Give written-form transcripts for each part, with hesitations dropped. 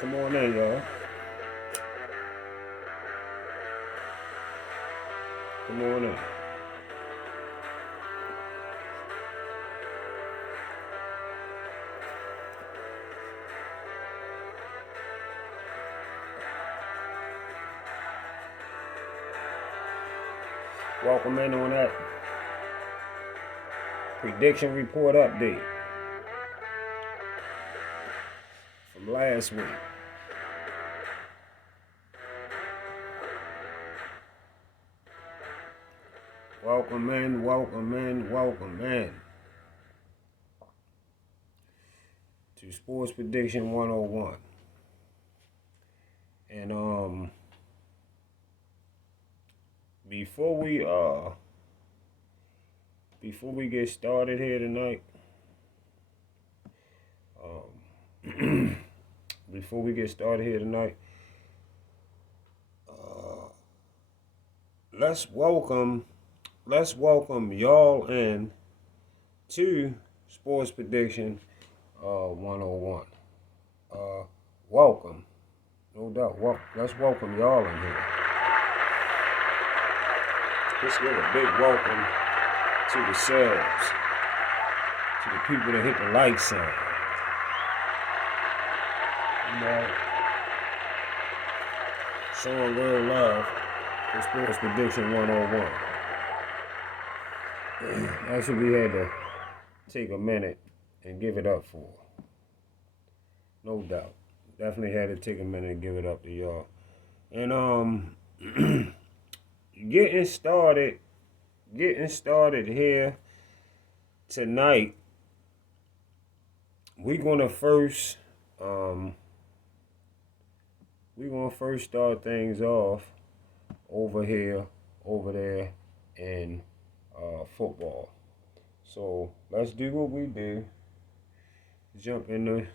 Come on in, y'all. Come on in. Welcome in on that prediction report update from last week. Welcome in, welcome in, welcome in to Sports Prediction 101. And before we get started here tonight, before we get started here tonight, let's welcome y'all in to Sports Prediction 101. Welcome, no doubt. Let's welcome y'all in here. Let's give a big welcome to the selves, to the people that hit the like sign. You know, showing real love for Sports Prediction 101. That's what we had to take a minute and give it up for. No doubt. Definitely had to take a minute and give it up to y'all. And getting started here tonight, we're gonna first start things off over there in football. So let's do what we do. Let's jump in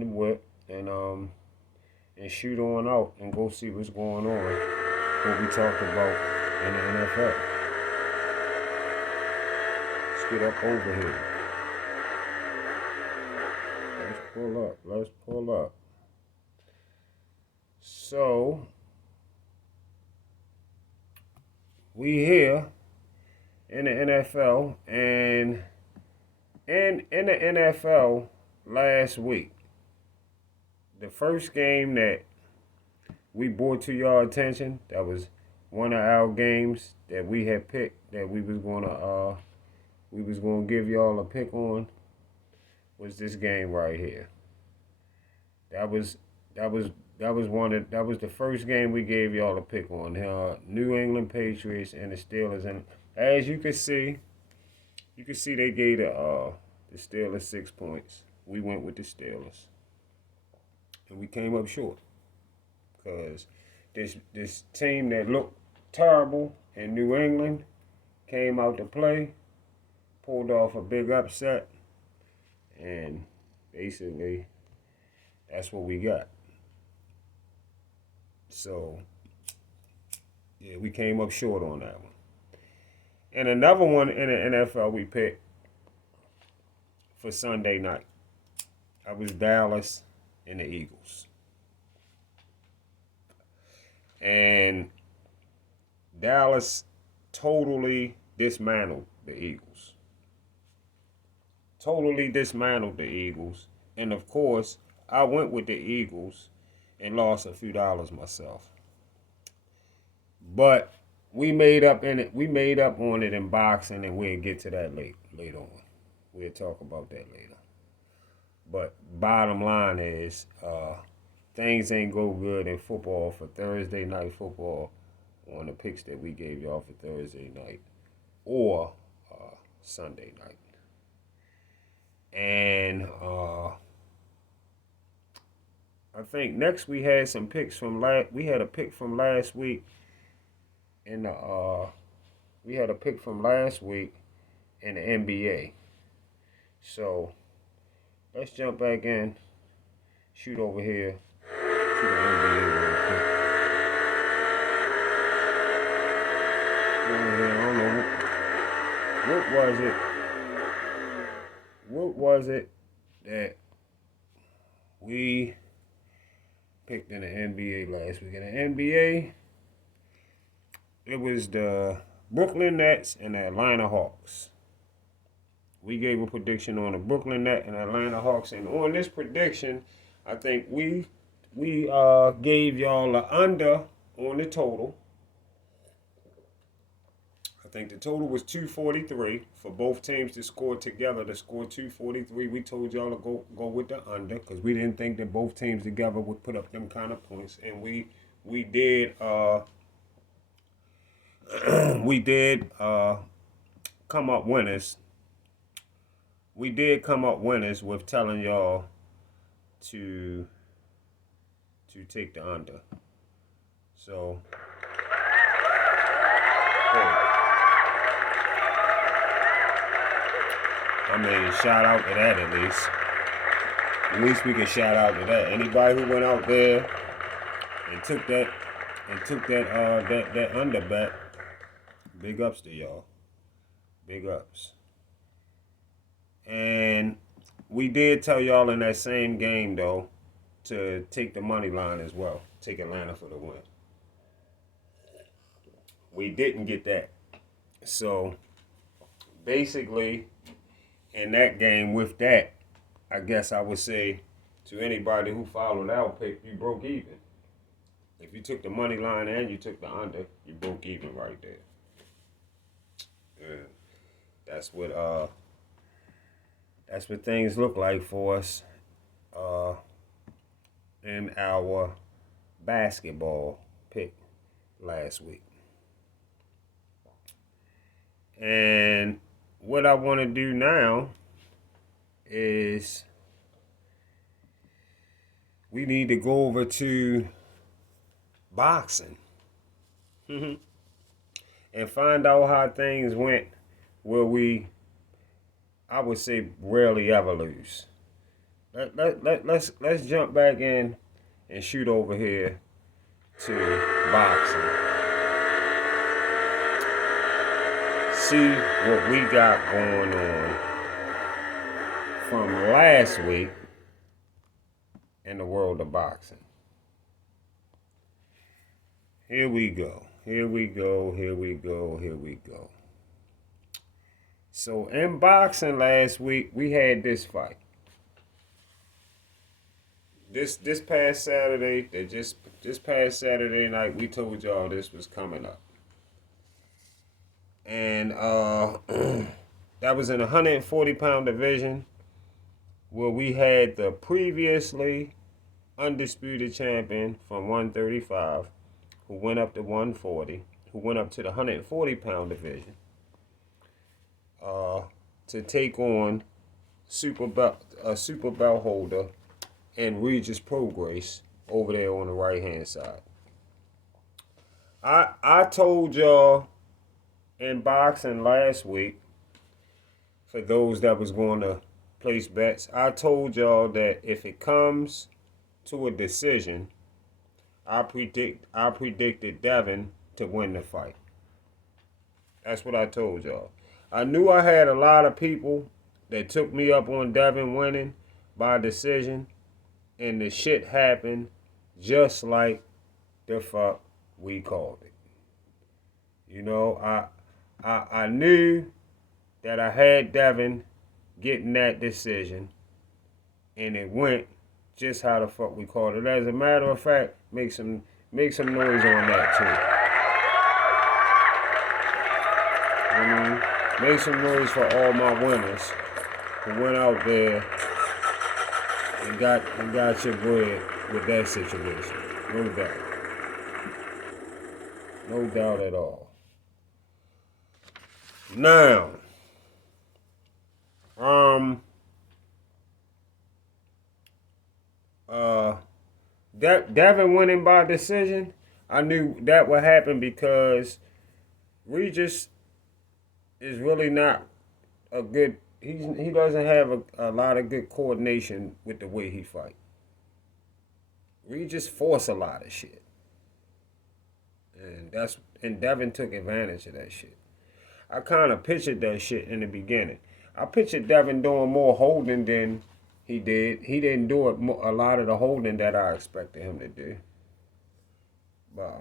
the whip and shoot on out and go see what's going on. What we talked about in the NFL. Let's get up over here. Let's pull up. So we here in the NFL, and in the NFL last week, the first game that we brought to your attention, that was one of our games that we had picked, that we was gonna give y'all a pick on, was this game right here. That was the first game we gave y'all a pick on. New England Patriots and the Steelers, and as you can see they gave the Steelers 6 points. We went with the Steelers, and we came up short because this team that looked terrible in New England came out to play, pulled off a big upset, and basically that's what we got. So, yeah, we came up short on that one. And another one in the NFL we picked for Sunday night. That was Dallas and the Eagles. And Dallas totally dismantled the Eagles. And of course, I went with the Eagles and lost a few dollars myself. But we made up on it in boxing, and we'll get to that later on. We'll talk about that later. But bottom line is, things ain't go good in football for Thursday night football on the picks that we gave y'all for Thursday night or Sunday night. And I think next we had some picks from we had a pick from last week in the NBA. So let's jump back in, shoot over here to the NBA real quick. I don't know what was it that we picked in the NBA last week. In the NBA, it was the Brooklyn Nets and the Atlanta Hawks. We gave a prediction on the Brooklyn Nets and Atlanta Hawks, and on this prediction, I think we gave y'all the under on the total. I think the total was 243 for both teams to score together. To score 243, we told y'all to go with the under because we didn't think that both teams together would put up them kind of points, and we did we did come up winners. We did come up winners with telling y'all to take the under. So. Hey. I mean, shout out to that at least. At least we can shout out to that. Anybody who went out there and took that under bet, big ups to y'all. Big ups. And we did tell y'all in that same game though to take the money line as well. Take Atlanta for the win. We didn't get that. So basically, in that game with that, I guess I would say to anybody who followed our pick, you broke even. If you took the money line and you took the under, you broke even right there. Yeah. That's what things look like for us in our basketball pick last week. And what I want to do now is we need to go over to boxing and find out how things went where we, I would say, rarely ever lose. Let's jump back in and shoot over here to boxing. See what we got going on from last week in the world of boxing. Here we go. So in boxing last week, we had this fight. This past Saturday, this past Saturday night, we told y'all this was coming up. And that was in a 140-pound division where we had the previously undisputed champion from 135 who went up to 140, who went up to the 140-pound division to take on a super belt holder and Regis Prograis over there on the right-hand side. I told y'all in boxing last week, for those that was going to place bets, I told y'all that if it comes to a decision, I predicted Devin to win the fight. That's what I told y'all. I knew I had a lot of people that took me up on Devin winning by decision, and the shit happened just like the fuck we called it. You know, I knew that I had Devin getting that decision, and it went just how the fuck we called it. As a matter of fact, make some noise on that too. Make some noise for all my winners who went out there and got your bread with that situation. No doubt. No doubt at all. Now, Devin winning by decision, I knew that would happen because Regis is really not a good. He doesn't have a lot of good coordination with the way he fight. Regis force a lot of shit, and Devin took advantage of that shit. I kind of pictured that shit in the beginning. I pictured Devin doing more holding than He did. He didn't do it a lot of the holding that I expected him to do. But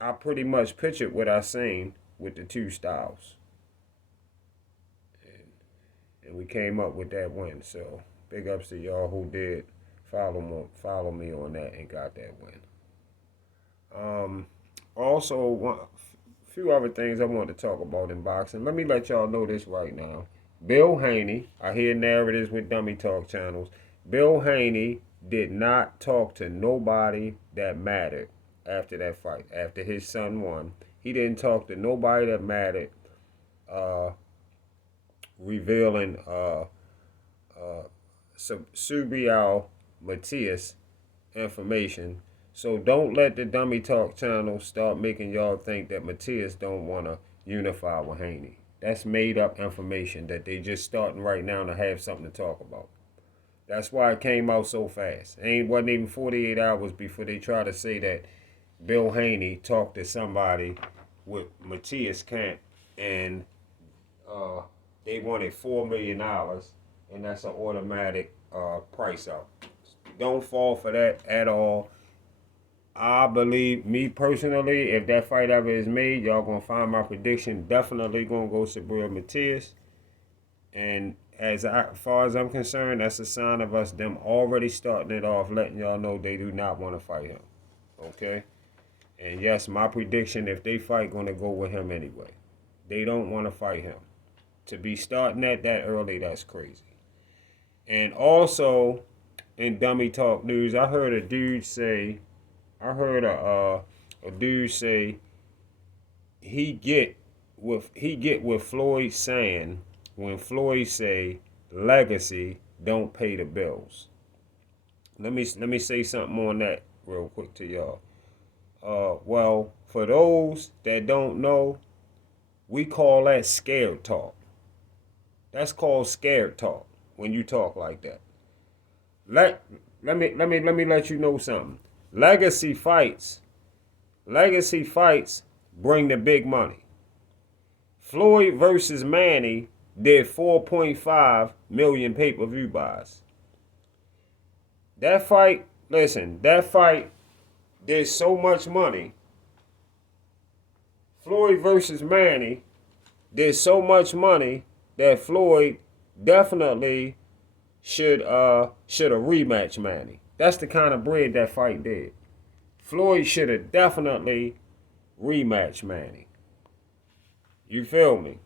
I pretty much pictured what I seen with the two styles, and we came up with that win. So big ups to y'all who did follow me on that and got that win. Also, few other things I want to talk about in boxing. Let me let y'all know this right now. Bill Haney, I hear narratives with Dummy Talk channels. Bill Haney did not talk to nobody that mattered after that fight. After his son won, he didn't talk to nobody that mattered, revealing Subriel Matias information. So don't let the Dummy Talk channel start making y'all think that Matias don't want to unify with Haney. That's made up information that they just starting right now to have something to talk about. That's why it came out so fast. It wasn't even 48 hours before they tried to say that Bill Haney talked to somebody with Matias Camp and they wanted $4 million, and that's an automatic price out. Don't fall for that at all. I believe, me personally, if that fight ever is made, y'all gonna find my prediction definitely gonna go Subriel Matias. And as far as I'm concerned, that's a sign of them already starting it off, letting y'all know they do not want to fight him. Okay? And yes, my prediction, if they fight, gonna go with him anyway. They don't want to fight him. To be starting that early, that's crazy. And also, in Dummy Talk news, I heard a dude say he get what Floyd saying when Floyd say legacy don't pay the bills. Let me say something on that real quick to y'all. Well, for those that don't know, we call that scared talk. That's called scared talk when you talk like that. Let me let you know something. Legacy fights bring the big money. Floyd versus Manny did 4.5 million pay-per-view buys. That fight did so much money. Floyd versus Manny did so much money that Floyd definitely should have rematched Manny. That's the kind of bread that fight did. Floyd should have definitely rematched Manny. You feel me?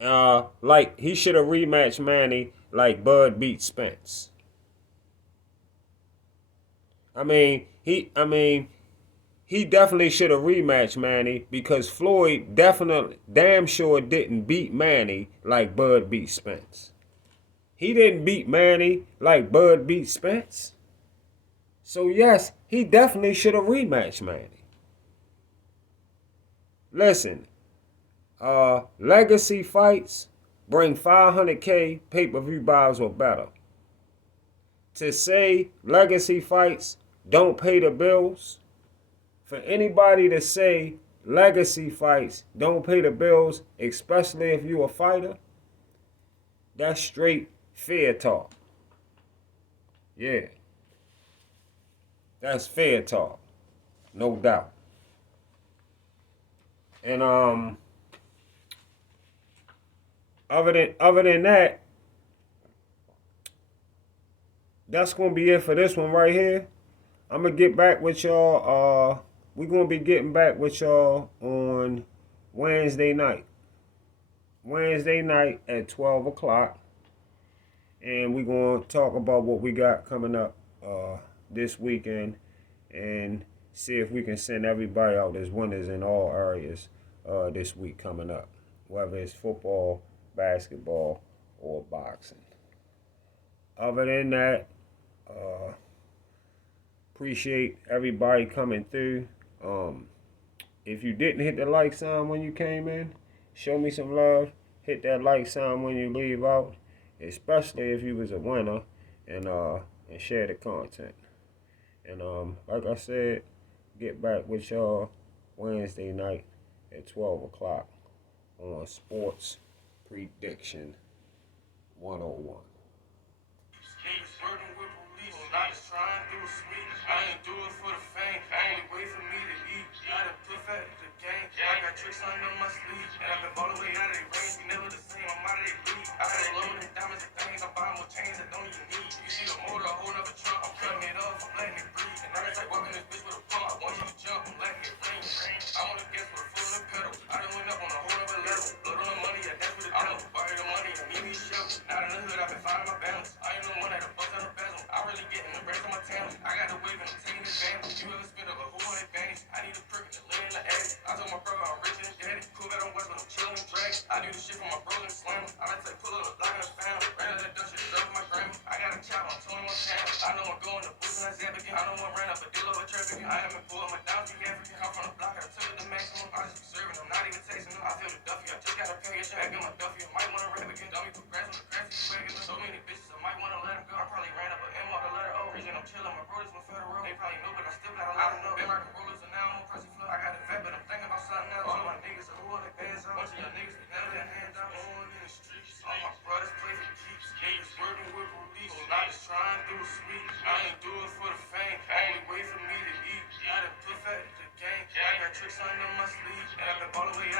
Like he should have rematched Manny like Bud beat Spence. He definitely should have rematched Manny because Floyd damn sure didn't beat Manny like Bud beat Spence. He didn't beat Manny like Bud beat Spence. So yes, he definitely should have rematched Manny. Listen, legacy fights bring 500K pay-per-view buys or better. To say legacy fights don't pay the bills, for anybody to say legacy fights don't pay the bills, especially if you a fighter, that's straight fair talk. Yeah. That's fair talk. No doubt. And other than that, that's gonna be it for this one right here. I'm gonna get back with y'all. We're gonna be getting back with y'all on Wednesday night. Wednesday night at 12 o'clock. And we're gonna talk about what we got coming up this weekend and see if we can send everybody out as winners in all areas this week coming up, whether it's football, basketball, or boxing. Other than that, appreciate everybody coming through. If you didn't hit the like sign when you came in, show me some love. Hit that like sign when you leave out, especially if you was a winner, and share the content. And like I said, get back with y'all Wednesday night at 12 o'clock on Sports Prediction 101. Niggas working with police, not just trying to do a sweep. I ain't do it for the fame, only way for me to eat. I done put fat in the game, I got tricks under my sleeve. And I've been all the way out of their range, we never the same, I'm out of their league. I had a load of diamonds and things, I'm buying more chains that don't even need. You see the motor, I hold up a truck, I'm cutting it off, I'm letting it breathe. And I just like walking this bitch with a pump, once you jump, I'm letting it ring. I wanna guess with a foot on the pedal, I done went up on a whole other level. Blood on the money, yeah, that's what it do. Borrow the money, I need me a shovel. Not in the hood, I've been finding my balance. I ain't no one that bust out a bezel. I really getting the rest of my talent. I got the wave and I'm taking advantage. You ever spend up a whole advantage? I need a perk and a lay in the attic. I told my brother I'm rich and daddy. Cool that on West, but I'm chillin' and dragging. I do the shit for my bros and slammer. I like to pull up a block in the family. Ran out that dumb shit, love my grandma. I got a chop on 21 channels. I know I'm going to boost and I zap again. I know I ran up a deal over traffic. I haven't pulled my down speak African. Come from the block, I took it the maximum. I just be serving them, not even tasting them. I feel the Duffy, I just got a pay shit. Back in my Duffy, I might wanna rap again. Dummy put grass on the grass, he's wagging. So many bitches, I might wanna let him go. I probably ran up an M on the letter O. Region, I'm chillin', my brothers went federal. They probably know, but I still gotta let them know. Been rockin' rollers and now I'm on pressy flow. I got a vet, but I'm thinking about something else. All my niggas are who they bands out. Bunch of your niggas, they never their hands out. On in the streets, all my brothers play for keeps. Niggas working with police, not just trying to do a sweep. I ain't do it for the fame, only way for me to eat. I done put fat in the game, I got tricks under my sleeve. And I've been all the way